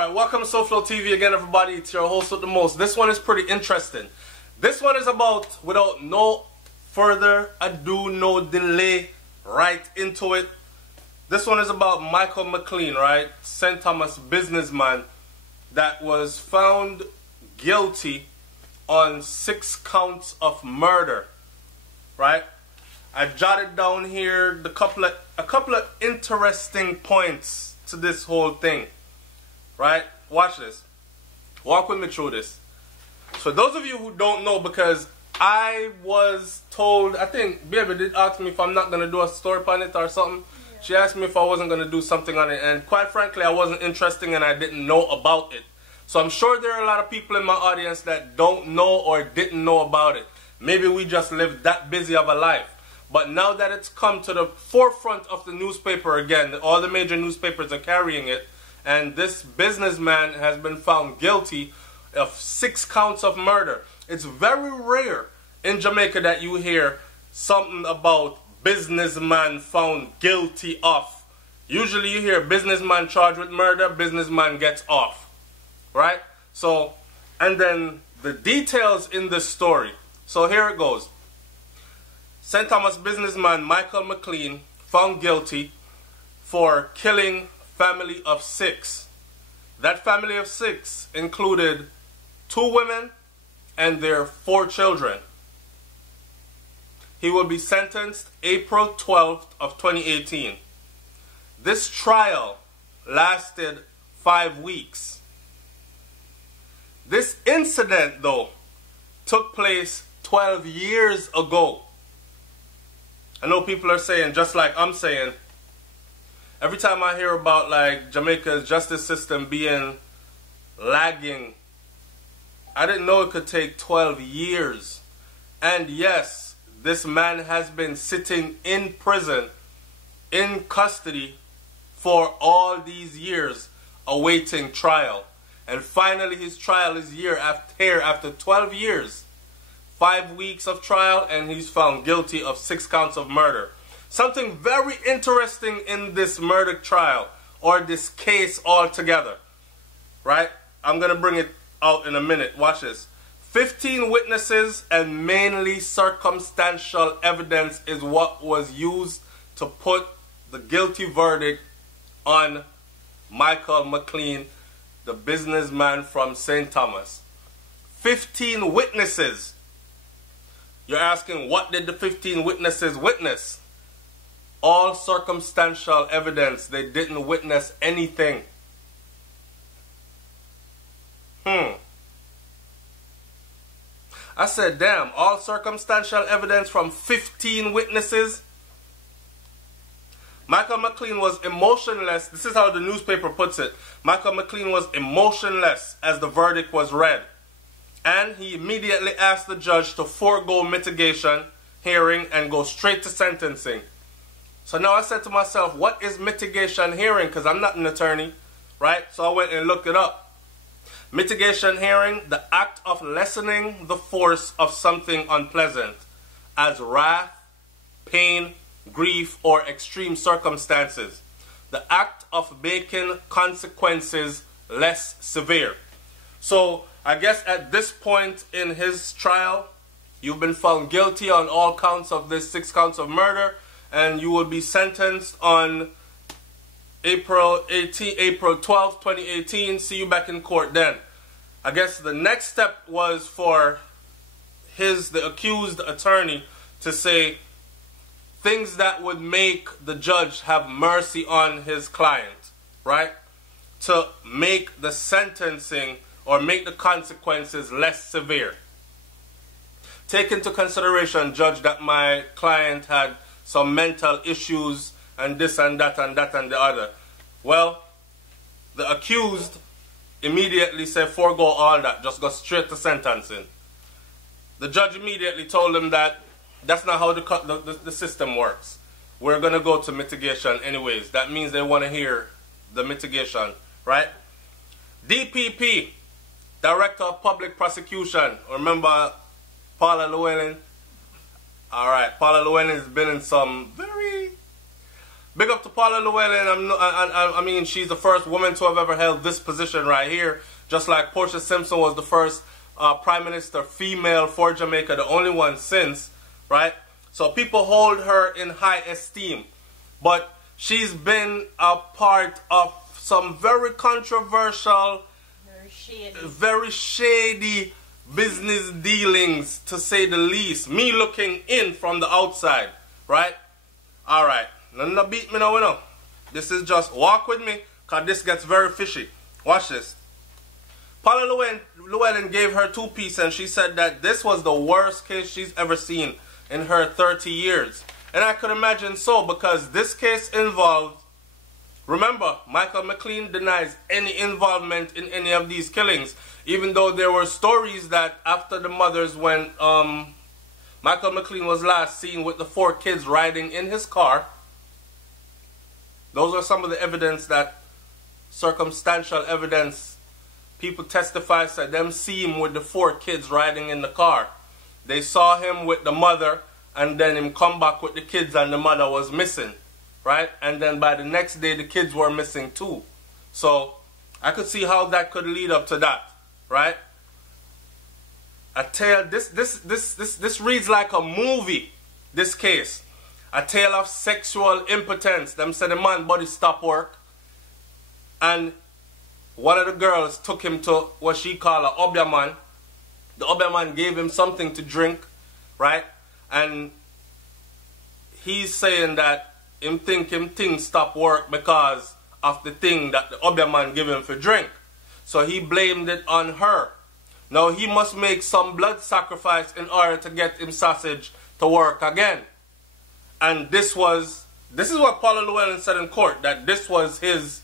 Alright, welcome to SoFlo TV again, everybody. It's your host with the most. This one is pretty interesting. This one is about, without no further ado, no delay, right into it. This one is about Micheal Mclean, right? St. Thomas businessman that was found guilty on 6 counts of murder, right? I jotted down here a couple of interesting points to this whole thing. Right? Watch this. Walk with me through this. So those of you who don't know, because I was told, I think Baby did ask me if I'm not going to do a story on it or something. Yeah. She asked me if I wasn't going to do something on it. And quite frankly, I wasn't interested and I didn't know about it. So I'm sure there are a lot of people in my audience that don't know or didn't know about it. Maybe we just lived that busy of a life. But now that it's come to the forefront of the newspaper again, all the major newspapers are carrying it, and this businessman has been found guilty of 6 counts of murder. It's very rare in Jamaica that you hear something about businessman found guilty of. Usually you hear businessman charged with murder, businessman gets off. Right? So, and then the details in this story. So here it goes. St. Thomas businessman Micheal Mclean found guilty for killing family of 6. That family of 6 included 2 women and their 4 children. He will be sentenced April 12th of 2018. This trial lasted 5 weeks. This incident, though, took place 12 years ago. I know people are saying, just like I'm saying, every time I hear about like Jamaica's justice system being lagging, I didn't know it could take 12 years. And yes, this man has been sitting in prison, in custody, for all these years, awaiting trial. And finally his trial is here after 12 years. 5 weeks of trial, and he's found guilty of 6 counts of murder. Something very interesting in this murder trial, or this case altogether, right? I'm going to bring it out in a minute. Watch this. 15 witnesses and mainly circumstantial evidence is what was used to put the guilty verdict on Micheal Mclean, the businessman from St. Thomas. 15 witnesses. You're asking, what did the 15 witnesses witness? All circumstantial evidence. They didn't witness anything. I said, damn, all circumstantial evidence from 15 witnesses? Micheal Mclean was emotionless. This is how the newspaper puts it. Micheal Mclean was emotionless as the verdict was read. And he immediately asked the judge to forego mitigation hearing and go straight to sentencing. So now I said to myself, what is mitigation hearing? Because I'm not an attorney, right? So I went and looked it up. Mitigation hearing, the act of lessening the force of something unpleasant as wrath, pain, grief, or extreme circumstances. The act of making consequences less severe. So I guess at this point in his trial, you've been found guilty on all counts of this 6 counts of murder, and you will be sentenced on April 12th, 2018. See you back in court then. I guess the next step was for the accused attorney to say things that would make the judge have mercy on his client, right? To make the sentencing or make the consequences less severe. Take into consideration, judge, that my client had some mental issues and this and that and that and the other. Well, the accused immediately said, forego all that, just go straight to sentencing. The judge immediately told him that that's not how the system works. We're going to go to mitigation anyways. That means they want to hear the mitigation, right? DPP, Director of Public Prosecution. Remember Paula Llewellyn? Alright, Paula Llewellyn has been in some very Big up to Paula Llewellyn. I mean, she's the first woman to have ever held this position right here. Just like Portia Simpson was the first prime minister female for Jamaica, the only one since, right? So people hold her in high esteem. But she's been a part of some very controversial, very shady business dealings, to say the least. Me looking in from the outside, right? All right. None of beat me now, you know. This is just walk with me, because this gets very fishy. Watch this. Paula Llewellyn gave her two-piece, and she said that this was the worst case she's ever seen in her 30 years. And I could imagine so, because this case involved, remember, Micheal Mclean denies any involvement in any of these killings, even though there were stories that after the mothers, when Micheal Mclean was last seen with the 4 kids riding in his car, those are some of the evidence, that circumstantial evidence. People testify, said them see him with the 4 kids riding in the car. They saw him with the mother, and then him come back with the kids, and the mother was missing, right? And then by the next day, the kids were missing too. So I could see how that could lead up to that, right? A tale. This reads like a movie. This case, a tale of sexual impotence. Them said the man body stop work, and one of the girls took him to what she called an obeah man. The obeah man gave him something to drink, right? And he's saying that him think stop work because of the thing that the obeah man gave him for drink. So he blamed it on her. Now he must make some blood sacrifice in order to get him sausage to work again. And this is what Paula Llewellyn said in court, that this was his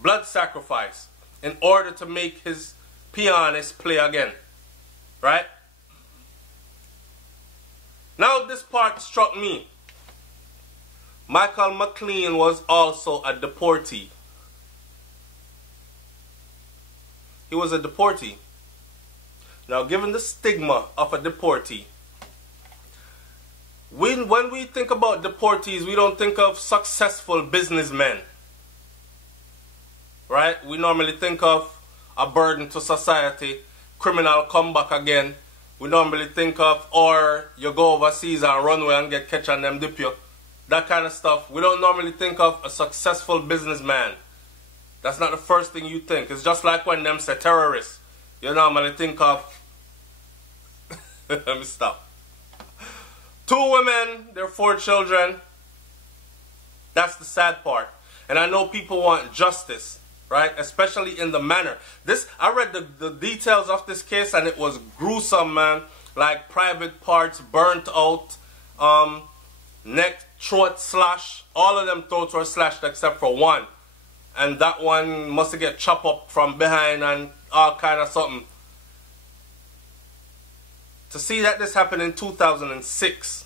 blood sacrifice in order to make his pianist play again. Right? Now this part struck me. Micheal Mclean was also a deportee. He was a deportee. Now, given the stigma of a deportee, when we think about deportees, we don't think of successful businessmen. Right? We normally think of a burden to society, criminal come back again. We normally think of, or you go overseas and run away and get catch and them dip you. That kind of stuff. We don't normally think of a successful businessman. That's not the first thing you think. It's just like when them say terrorists. You normally think of... Let me stop. 2 women, their 4 children. That's the sad part. And I know people want justice, right? Especially in the manner. I read the details of this case, and it was gruesome, man. Like private parts burnt out, neck, throat slash. All of them throats were slashed except for one. And that one must have get chopped up from behind and all kind of something. To see that this happened in 2006,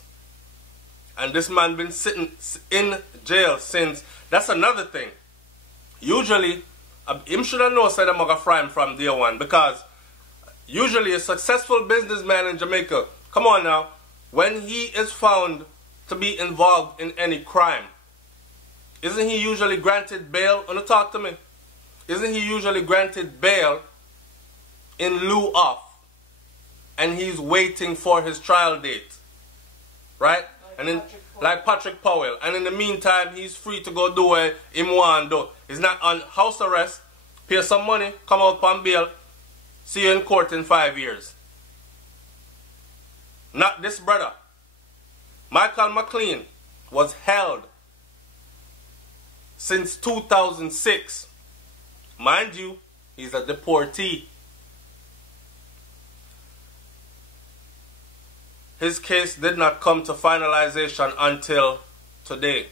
and this man been sitting in jail since, that's another thing. Usually, him should have known said I'm going to fry him from day one, because usually a successful businessman in Jamaica, come on now, when he is found to be involved in any crime, isn't he usually granted bail? Wanna talk to me? Isn't he usually granted bail in lieu of? And he's waiting for his trial date. Right? Like Patrick Powell. And in the meantime, he's free to go do what he want to do. He's not on house arrest, pay some money, come out on bail, see you in court in 5 years. Not this brother. Micheal Mclean was held since 2006. Mind you, he's a deportee. His case did not come to finalization until today,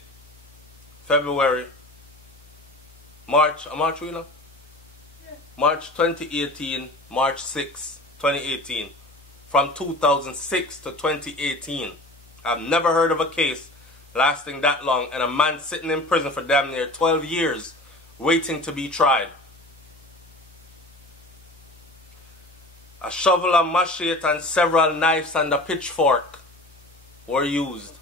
March, you know? Yeah. March 2018, March 6, 2018. From 2006 to 2018. I've never heard of a case lasting that long, and a man sitting in prison for damn near 12 years waiting to be tried. A shovel, a machete, and several knives and a pitchfork were used.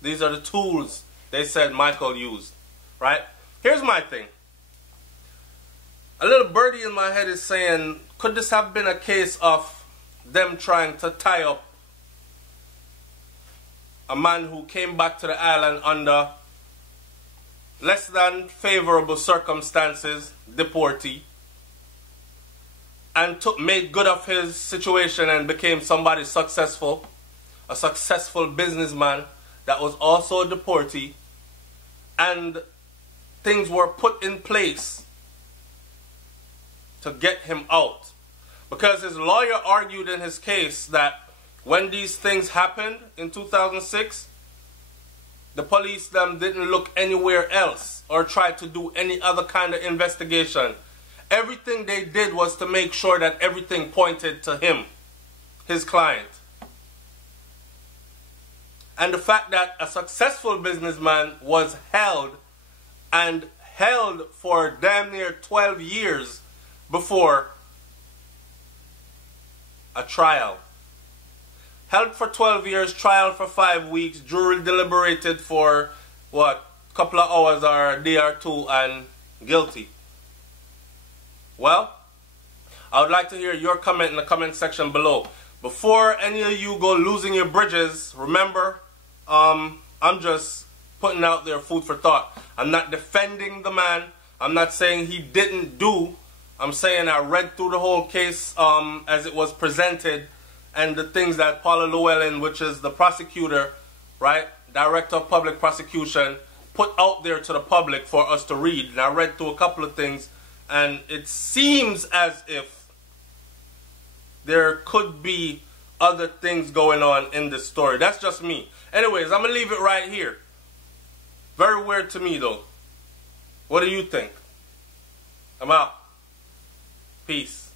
These are the tools they said Micheal used, right? Here's my thing. A little birdie in my head is saying, could this have been a case of them trying to tie up a man who came back to the island under less than favorable circumstances, deportee, and made good of his situation and became somebody successful, a successful businessman that was also a deportee, and things were put in place to get him out. Because his lawyer argued in his case that when these things happened in 2006, the police didn't look anywhere else or try to do any other kind of investigation. Everything they did was to make sure that everything pointed to him, his client. And the fact that a successful businessman was held for damn near 12 years before a trial. Held for 12 years, trial for 5 weeks, jury deliberated for, what, a couple of hours or a day or two, and guilty. Well, I would like to hear your comment in the comment section below. Before any of you go losing your bridges, remember, I'm just putting out there food for thought. I'm not defending the man. I'm not saying he didn't do. I'm saying I read through the whole case as it was presented, and the things that Paula Llewellyn, which is the prosecutor, right, director of public prosecution, put out there to the public for us to read. And I read through a couple of things, and it seems as if there could be other things going on in this story. That's just me. Anyways, I'm going to leave it right here. Very weird to me, though. What do you think? I'm out. Peace.